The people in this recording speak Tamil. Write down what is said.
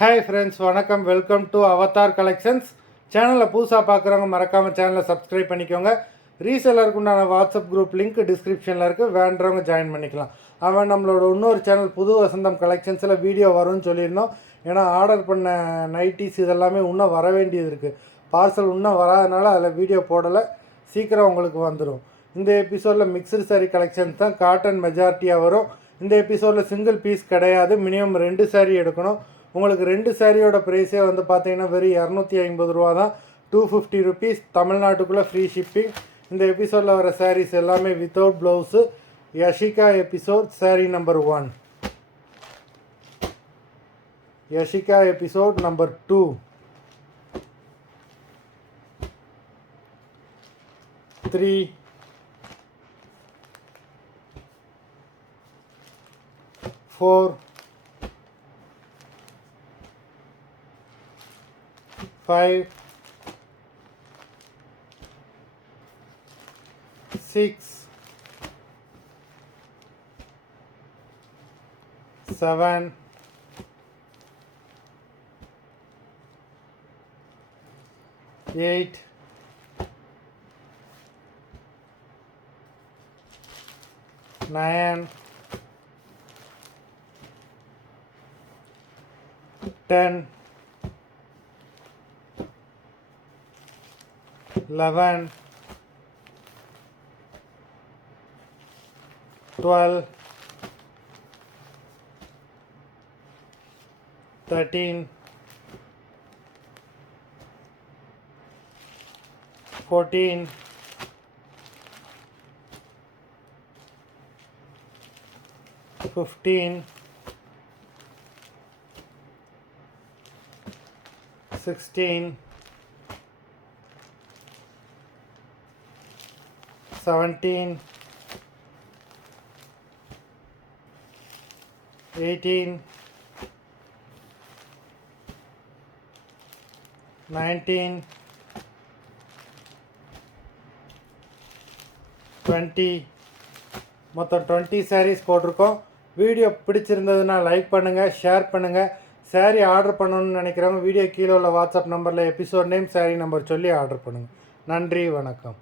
ஹாய் ஃப்ரெண்ட்ஸ், வணக்கம். Welcome to Avatar collections. சேனலில் புதுசாக பார்க்குறவங்க மறக்காமல் சேனலை சப்ஸ்கிரைப் பண்ணிக்கோங்க. ரீசெல்லருக்கு உண்டான வாட்ஸ்அப் குரூப் லிங்க் டிஸ்கிரிப்ஷனில் இருக்குது, வேண்டவங்க ஜாயின் பண்ணிக்கலாம். அவன் நம்மளோட இன்னொரு சேனல் புது வசந்தம் கலெக்ஷன்ஸில் வீடியோ வரும்னு சொல்லியிருந்தோம். ஏன்னா ஆர்டர் பண்ண நைட்டிஸ் இதெல்லாமே இன்னும் வர வேண்டியது இருக்குது. பார்சல் இன்னும் வராதனால அதில் வீடியோ போடலை. சீக்கிரம் உங்களுக்கு வந்துடும். இந்த எபிசோடில் மிக்சடு சாரீ கலெக்ஷன்ஸ் தான் காட்டன் மெஜாரிட்டியாக வரும். இந்த எபிசோடில் சிங்கிள் பீஸ் கிடையாது, மினிமம் 2 சாரீ எடுக்கணும். உங்களுக்கு 2 சாரியோட ப்ரைஸே வந்து பார்த்தீங்கன்னா வெறும் 250 ரூபா தான். 250 ருபீஸ், தமிழ்நாட்டுக்குள்ளே ஃப்ரீ ஷிப்பிங். இந்த எபிசோடில் வர சாரீஸ் எல்லாமே without blouse. Yashika episode sari number 1, Yashika episode number 2, 3, 4, 5, 6, 7, 8, 9, 10, 11, 12, 13, 14, 15, 16, 17, 18, 19, 20, மொத்தம் 20 சாரீஸ் போட்டிருக்கோம். வீடியோ பிடிச்சிருந்ததுன்னா லைக் பண்ணுங்கள், ஷேர் பண்ணுங்கள். சாரீ ஆர்டர் பண்ணணும்னு நினைக்கிறவங்க வீடியோ கீழே உள்ள வாட்ஸ்அப் நம்பரில் எபிசோட் நேம், சாரீ நம்பர் சொல்லி ஆர்டர் பண்ணுங்கள். நன்றி, வணக்கம்.